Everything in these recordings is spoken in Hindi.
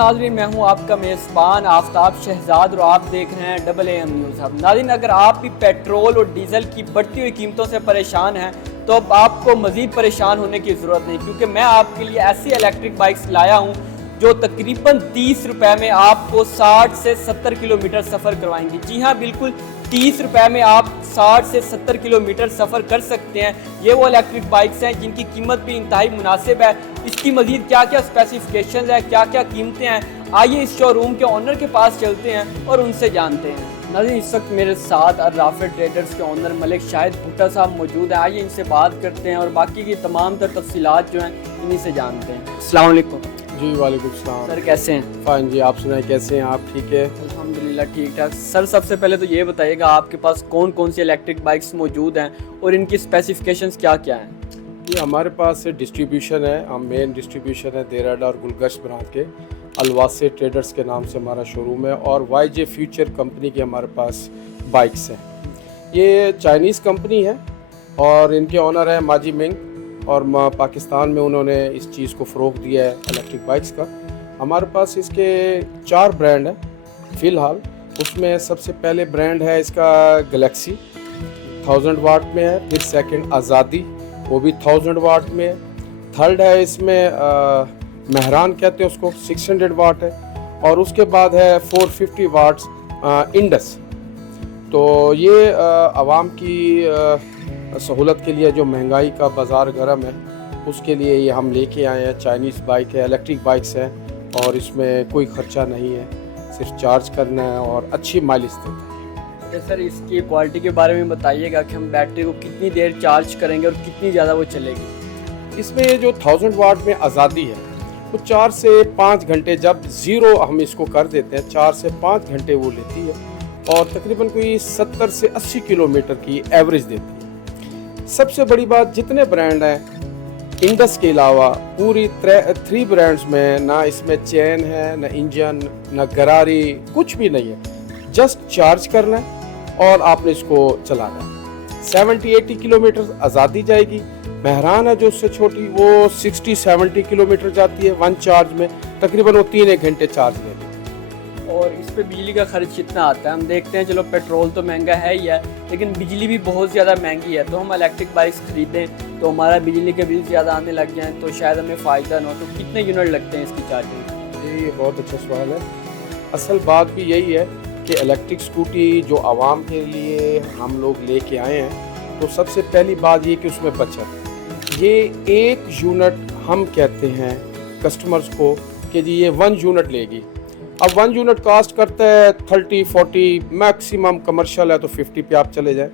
नाज़रीन, मैं हूं आपका मेज़बान आफ्ताब शहजाद और आप देख रहे हैं AAM न्यूज़ हब। नाज़रीन, अगर आप भी पेट्रोल और डीज़ल की बढ़ती हुई कीमतों से परेशान हैं तो अब आपको मज़ीद परेशान होने की ज़रूरत नहीं, क्योंकि मैं आपके लिए ऐसी इलेक्ट्रिक बाइक्स लाया हूं जो तकरीबन 30 रुपये में आपको 60 से 70 किलोमीटर सफ़र करवाएंगी। जी हाँ, बिल्कुल 30 रुपये में आप 60 से 70 किलोमीटर सफ़र कर सकते हैं। ये वो इलेक्ट्रिक बाइक्स हैं जिनकी कीमत भी इंतहाई मुनासिब है। इसकी मज़ीद क्या क्या स्पेसिफिकेशन है, क्या क्या कीमतें हैं, आइए इस शोरूम के ओनर के पास चलते हैं और उनसे जानते हैं। नाज़रीन, इस वक्त मेरे साथ राफेल ट्रेडर्स के ओनर मलिक शाहिद भुट्टा साहब मौजूद हैं। आइए इनसे बात करते हैं और बाकी की तमाम तर तफसीलात जो हैं इन्हीं से जानते हैं। अस्सलाम वालेकुम। जी वालेकुम सलाम। सर कैसे हैं? फ़ाइन जी, आप सुनाए कैसे हैं? आप ठीक है? अल्हम्दुलिल्लाह ठीक ठाक। सर सबसे पहले तो ये बताइएगा आपके पास कौन कौन सी इलेक्ट्रिक बाइक्स मौजूद हैं और इनकी स्पेसिफिकेशंस क्या क्या हैं? ये हमारे पास डिस्ट्रीब्यूशन है, हम मेन डिस्ट्रीब्यूशन है देराडा और गुलगश्त ब्रांच के अलवासे ट्रेडर्स के नाम से हमारा शोरूम है और YJ फ्यूचर कंपनी की हमारे पास बाइक्स हैं। ये चाइनीज़ कंपनी है और इनके ओनर हैं माजी मिंग और पाकिस्तान में उन्होंने इस चीज़ को फ़रोग़ दिया है इलेक्ट्रिक बाइक्स का। हमारे पास इसके 4 ब्रांड हैं फ़िलहाल। उसमें सबसे पहले ब्रांड है इसका गैलेक्सी, 1000 वाट में है। फिर सेकंड आज़ादी, वो भी 1000 वाट में है। थर्ड है इसमें मेहरान कहते हैं उसको, 600 वाट है। और उसके बाद है 450 वाट्स इंडस। तो ये आवाम की सहूलत के लिए, जो महंगाई का बाज़ार गर्म है उसके लिए ये हम लेके आए हैं। चाइनीज़ बाइक है, इलेक्ट्रिक बाइक्स हैं और इसमें कोई ख़र्चा नहीं है, सिर्फ चार्ज करना है और अच्छी माइलेज देता है। सर इसकी क्वालिटी के बारे में बताइएगा कि हम बैटरी को कितनी देर चार्ज करेंगे और कितनी ज़्यादा वो चलेगी? इसमें ये जो 1000 वाट में आज़ादी है वो 4 से 5 घंटे, जब ज़ीरो हम इसको कर देते हैं 4 से 5 घंटे वो लेती है और तकरीबन कोई 70 से 80 किलोमीटर की एवरेज देती है। सबसे बड़ी बात, जितने ब्रांड हैं इंडस के अलावा पूरी 3 ब्रांड्स में ना इसमें चैन है, ना इंजन, ना गरारी, कुछ भी नहीं है। जस्ट चार्ज करना है और आपने इसको चलाना है। 70-80 किलोमीटर आज़ादी जाएगी। मेहरान है जो उससे छोटी, वो 60-70 किलोमीटर जाती है वन चार्ज में। तकरीबन वो 3-1 घंटे चार्ज लेगी। और इस पे बिजली का खर्च कितना आता है? हम देखते हैं चलो पेट्रोल तो महंगा है ही है, लेकिन बिजली भी बहुत ज़्यादा महंगी है। तो हम इलेक्ट्रिक बाइक्स ख़रीदें तो हमारा बिजली के बिल ज़्यादा आने लग जाएँ तो शायद हमें फ़ायदा ना हो। तो कितने यूनिट लगते हैं इसकी चार्जिंग? ये बहुत अच्छा सवाल है। असल बात भी यही है कि इलेक्ट्रिक स्कूटी जो आवाम के लिए हम लोग लेके आए हैं, तो सबसे पहली बात ये कि उसमें बचत। ये 1 यूनिट हम कहते हैं कस्टमर्स को कि जी ये 1 यूनिट लेगी। अब 1 यूनिट कास्ट करता है 30-40, मैक्सिमम कमर्शियल है तो 50 पे आप चले जाएं।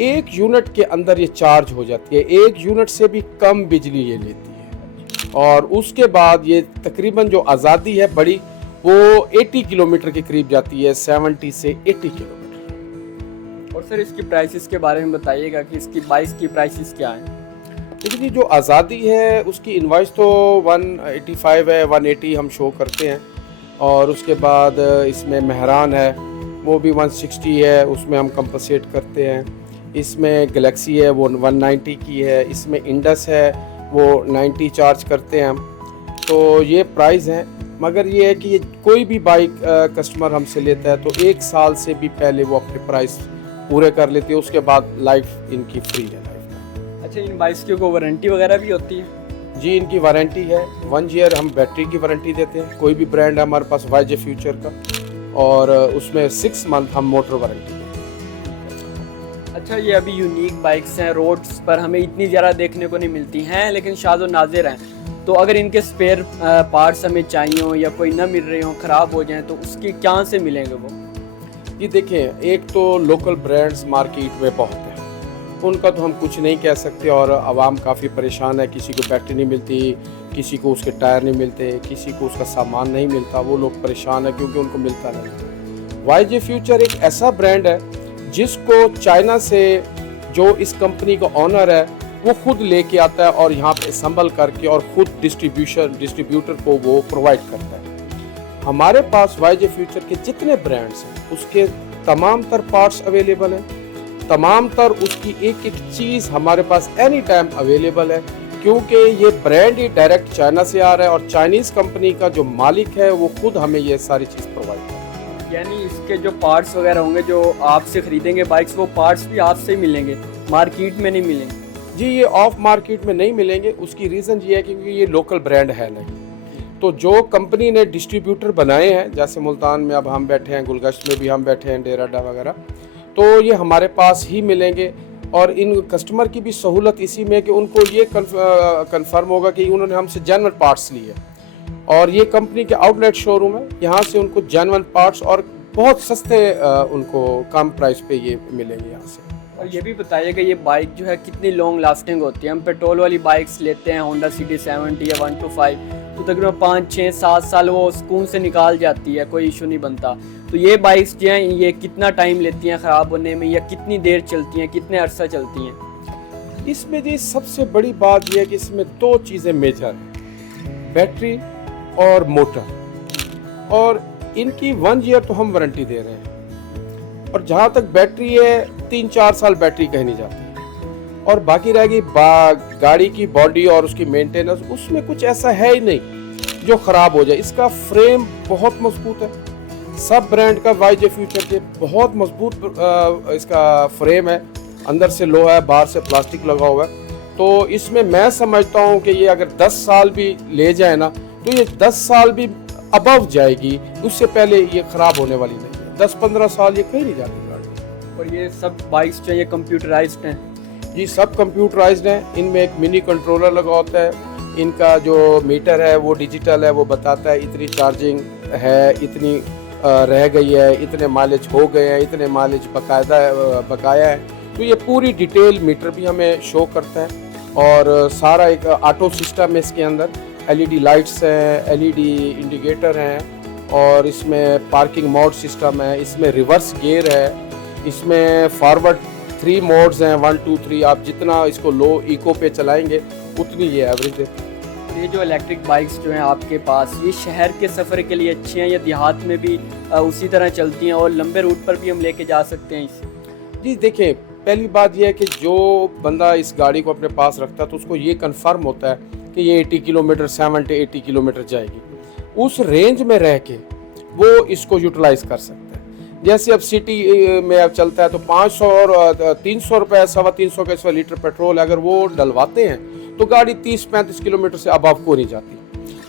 1 यूनिट के अंदर ये चार्ज हो जाती है। 1 यूनिट से भी कम बिजली ये लेती है। और उसके बाद ये तकरीबन जो आज़ादी है बड़ी, वो 80 किलोमीटर के करीब जाती है, 70 से 80 किलोमीटर। और सर इसकी प्राइसेस के बारे में बताइएगा कि इसकी बाइक्स की प्राइसेस क्या हैं? देखिए, जो आज़ादी है उसकी इनवाइस तो 185 है, 180 हम शो करते हैं। और उसके बाद इसमें मेहरान है वो भी 160 है, उसमें हम कंपनसेट करते हैं। इसमें गैलेक्सी है वो 190 की है। इसमें इंडस है वो 90 चार्ज करते हैं हम। तो ये प्राइस हैं, मगर ये है कि ये कोई भी बाइक कस्टमर हमसे लेता है तो 1 साल से भी पहले वो अपने प्राइस पूरे कर लेती है। उसके बाद लाइफ इनकी फ्री है। अच्छा, इन बाइक्स की कोई वारंटी वगैरह भी होती है? जी, इनकी वारंटी है 1 ईयर। हम बैटरी की वारंटी देते हैं। कोई भी ब्रांड है हमारे पास YJ फ्यूचर का, और उसमें 6 मंथ हम मोटर वारंटी देते हैं। अच्छा, ये अभी यूनिक बाइक्स हैं, रोड्स पर हमें इतनी ज़्यादा देखने को नहीं मिलती हैं, लेकिन शाज़ और नाज़िर हैं। तो अगर इनके स्पेयर पार्ट्स हमें चाहिए हो या कोई ना मिल रहे हो, ख़राब हो जाएँ, तो उसकी क्या से मिलेंगे वो? ये देखें, एक तो लोकल ब्रांड्स मार्केट में बहुत हैं, उनका तो हम कुछ नहीं कह सकते और आवाम काफ़ी परेशान है। किसी को बैटरी नहीं मिलती, किसी को उसके टायर नहीं मिलते, किसी को उसका सामान नहीं मिलता। वो लोग परेशान है क्योंकि उनको मिलता नहीं। YJ फ्यूचर एक ऐसा ब्रांड है जिसको चाइना से जो इस कंपनी का ओनर है वो खुद लेके आता है और यहाँ पे असम्बल करके और ख़ुद डिस्ट्रीब्यूटर को वो प्रोवाइड करता है। हमारे पास YJ फ्यूचर के जितने ब्रांड्स हैं उसके तमाम तर पार्ट्स अवेलेबल हैं, तमाम तर उसकी एक एक चीज़ हमारे पास एनी टाइम अवेलेबल है। क्योंकि ये ब्रांड ही डायरेक्ट चाइना से आ रहा है और चाइनीज़ कंपनी का जो मालिक है वो खुद हमें ये सारी चीज़ प्रोवाइड कर रहा है। यानी इसके जो पार्ट्स वगैरह होंगे जो आपसे खरीदेंगे बाइक्स, वो पार्ट्स भी आपसे ही मिलेंगे, मार्केट में नहीं मिलेंगे? जी, ये ऑफ मार्केट में नहीं मिलेंगे। उसकी रीज़न ये है क्योंकि ये लोकल ब्रांड है नहीं। तो जो कंपनी ने डिस्ट्रीब्यूटर बनाए हैं, जैसे मुल्तान में अब हम बैठे हैं, गुलगश्त में भी हम बैठे हैं, डेराडा वगैरह, तो ये हमारे पास ही मिलेंगे। और इन कस्टमर की भी सहूलत इसी में कि उनको ये कंफर्म होगा कि उन्होंने हमसे जेन्युइन पार्ट्स लिए और ये कंपनी के आउटलेट शोरूम है, यहाँ से उनको जेन्युइन पार्ट्स और बहुत सस्ते उनको कम प्राइस पे ये मिलेंगे यहाँ से। और ये भी बताइएगा ये बाइक जो है कितनी लॉन्ग लास्टिंग होती है? हम पेट्रोल वाली बाइक्स लेते हैं, होंडा CD70 या 125, तो तकरीबन 5, 6, 7 साल वो सुकून से निकाल जाती है, कोई इशू नहीं बनता। तो ये बाइक्स जो हैं ये कितना टाइम लेती हैं ख़राब होने में, या कितनी देर चलती हैं, कितने अरसा चलती हैं? इसमें जी सबसे बड़ी बात यह है कि इसमें 2 चीज़ें मेजर हैं, बैटरी और मोटर। और इनकी 1 ईयर तो हम वारंटी दे रहे हैं, और जहाँ तक बैटरी है 3-4 साल बैटरी कहीं नहीं जाती। और बाकी रहेगी गाड़ी की बॉडी और उसकी मेंटेनेंस, उसमें कुछ ऐसा है ही नहीं जो ख़राब हो जाए। इसका फ्रेम बहुत मजबूत है, सब ब्रांड का YJ फ्यूचर के बहुत मजबूत इसका फ्रेम है, अंदर से लोहा है, बाहर से प्लास्टिक लगा हुआ है। तो इसमें मैं समझता हूँ कि ये अगर 10 साल भी ले जाए ना, तो ये 10 साल भी अबव जाएगी, उससे पहले ये ख़राब होने वाली नहीं है। 10-15 साल ये कहीं नहीं जाती गाड़ी। और ये सब बाइक्स जो ये कंप्यूटराइज्ड हैं? जी, सब कंप्यूटराइज्ड हैं। इनमें एक मिनी कंट्रोलर लगा होता है, इनका जो मीटर है वो डिजिटल है, वो बताता है इतनी चार्जिंग है, इतनी रह गई है, इतने माइलेज हो गए हैं, इतने माइलेज बकाया है। तो ये पूरी डिटेल मीटर भी हमें शो करता है। और सारा एक ऑटो सिस्टम है इसके अंदर, LED लाइट्स हैं, LED इंडिकेटर हैं, और इसमें पार्किंग मोड सिस्टम है, इसमें रिवर्स गियर है, इसमें फॉरवर्ड 3 मोड्स हैं, 1, 2, 3। आप जितना इसको लो इको पे चलाएंगे उतनी ये एवरेज देती है। ये जो इलेक्ट्रिक बाइक्स जो हैं आपके पास, ये शहर के सफ़र के लिए अच्छी हैं या देहात में भी उसी तरह चलती हैं, और लंबे रूट पर भी हम लेके जा सकते हैं इसे? जी देखिए, पहली बात यह है कि जो बंदा इस गाड़ी को अपने पास रखता है तो उसको ये कंफर्म होता है कि ये 80 किलोमीटर, 70-80 किलोमीटर जाएगी। उस रेंज में रह के वो इसको यूटिलाइज कर सकता है। जैसे अब सिटी में अब चलता है तो 500 और 300 रुपये, 350 का इसका लीटर पेट्रोल अगर वो डलवाते हैं तो गाड़ी 30-35 किलोमीटर से अबव को नहीं जाती।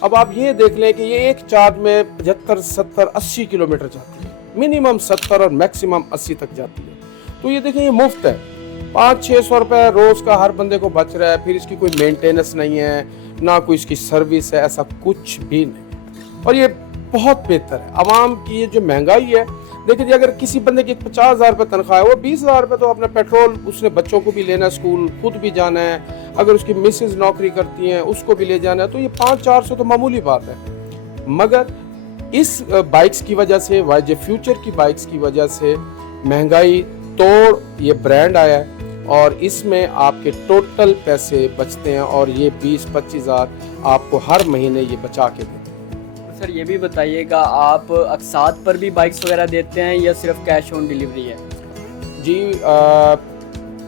अब आप ये देख लें कि ये एक चार्ज में 75, 70, 80 किलोमीटर जाती है, मिनिमम 70 और मैक्सिमम 80 तक जाती है। तो ये देखें, ये मुफ्त है, 500-600 रुपये रोज़ का हर बंदे को बच रहा है। फिर इसकी कोई मेंटेनेंस नहीं है, ना कोई इसकी सर्विस है, ऐसा कुछ भी नहीं। और ये बहुत बेहतर है। आवाम की ये जो महंगाई है, देखिए अगर किसी बंदे की 50,000 रुपये तनख्वाह है, वो 20,000 रुपये तो अपना पेट्रोल, उसने बच्चों को भी लेना है स्कूल, खुद भी जाना है, अगर उसकी मिसेज नौकरी करती हैं उसको भी ले जाना है, तो ये 500-400 तो मामूली बात है। मगर इस बाइक्स की वजह से, YJ फ्यूचर की बाइक्स की वजह से महंगाई तोड़ ये ब्रांड आया है, और इसमें आपके टोटल पैसे बचते हैं, और ये 20-25 हज़ार आपको हर महीने ये बचा के देते हैं। सर ये भी बताइएगा, आप अकसात पर भी बाइक्स वगैरह देते हैं या सिर्फ कैश ऑन डिलीवरी है? जी,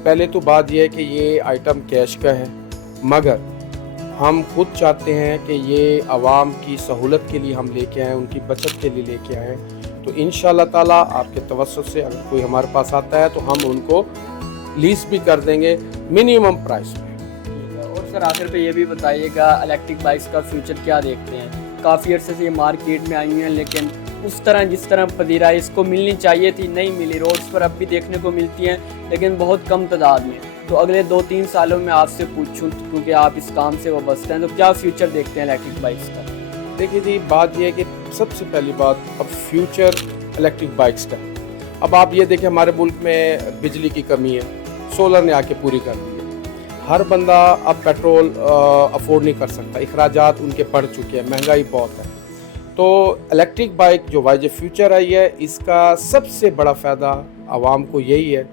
पहले तो बात यह है कि ये आइटम कैश का है, मगर हम खुद चाहते हैं कि ये आवाम की सहूलत के लिए हम लेके आएँ, उनकी बचत के लिए लेके आएँ। तो इंशाल्लाह ताला आपके तवस्सुत से अगर कोई हमारे पास आता है तो हम उनको लीज भी कर देंगे मिनिमम प्राइस में। और सर आखिर पे ये भी बताइएगा, इलेक्ट्रिक बाइक्स का फ्यूचर क्या देखते हैं? काफ़ी अर्से से ये मार्केट में आई हुई हैं, लेकिन उस तरह जिस तरह पजीरा इसको मिलनी चाहिए थी नहीं मिली। रोड्स पर अब भी देखने को मिलती हैं, लेकिन बहुत कम तादाद में। तो अगले 2-3 सालों में आपसे पूछूं, क्योंकि आप इस काम से वाबस्ता हैं, तो क्या फ्यूचर देखते हैं इलेक्ट्रिक बाइक्स का? देखिए जी, बात यह है कि सबसे पहली बात, अब फ्यूचर इलेक्ट्रिक बाइक्स का। अब आप ये देखें, हमारे मुल्क में बिजली की कमी है, सोलर ने आके पूरी कर दी है। हर बंदा अब पेट्रोल अफोर्ड नहीं कर सकता, इखराजात उनके बढ़ चुके हैं, महंगाई बहुत है। तो इलेक्ट्रिक बाइक जो YJ फ्यूचर आई है, इसका सबसे बड़ा फ़ायदा आवाम को यही है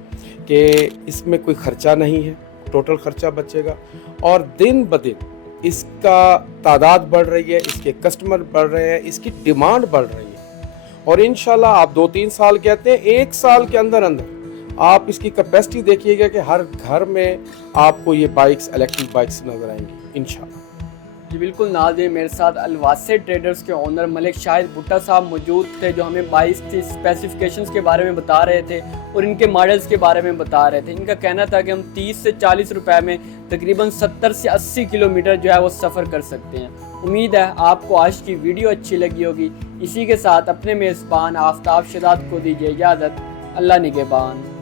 कि इसमें कोई ख़र्चा नहीं है, टोटल ख़र्चा बचेगा, और दिन ब दिन इसका तादाद बढ़ रही है, इसके कस्टमर बढ़ रहे हैं, इसकी डिमांड बढ़ रही है। और इंशाल्लाह आप 2-3 साल कहते हैं, 1 साल के अंदर अंदर आप इसकी कैपेसिटी देखिएगा कि हर घर में आपको ये बाइक्स, इलेक्ट्रिक बाइक्स नज़र आएंगी इंशाल्लाह। जी बिल्कुल नाज़रीन, मेरे साथ अलवासे ट्रेडर्स के ओनर मलिक शाहिद भुट्टा साहब मौजूद थे, जो हमें बाइक्स की स्पेसिफिकेशंस के बारे में बता रहे थे और इनके मॉडल्स के बारे में बता रहे थे। इनका कहना था कि हम 30 से 40 रुपए में तकरीबन 70 से 80 किलोमीटर जो है वो सफ़र कर सकते हैं। उम्मीद है आपको आज की वीडियो अच्छी लगी होगी। इसी के साथ अपने मेज़बान आफ्ताब शहजाद को दीजिए इजाज़त। अल्लाह निगहबान।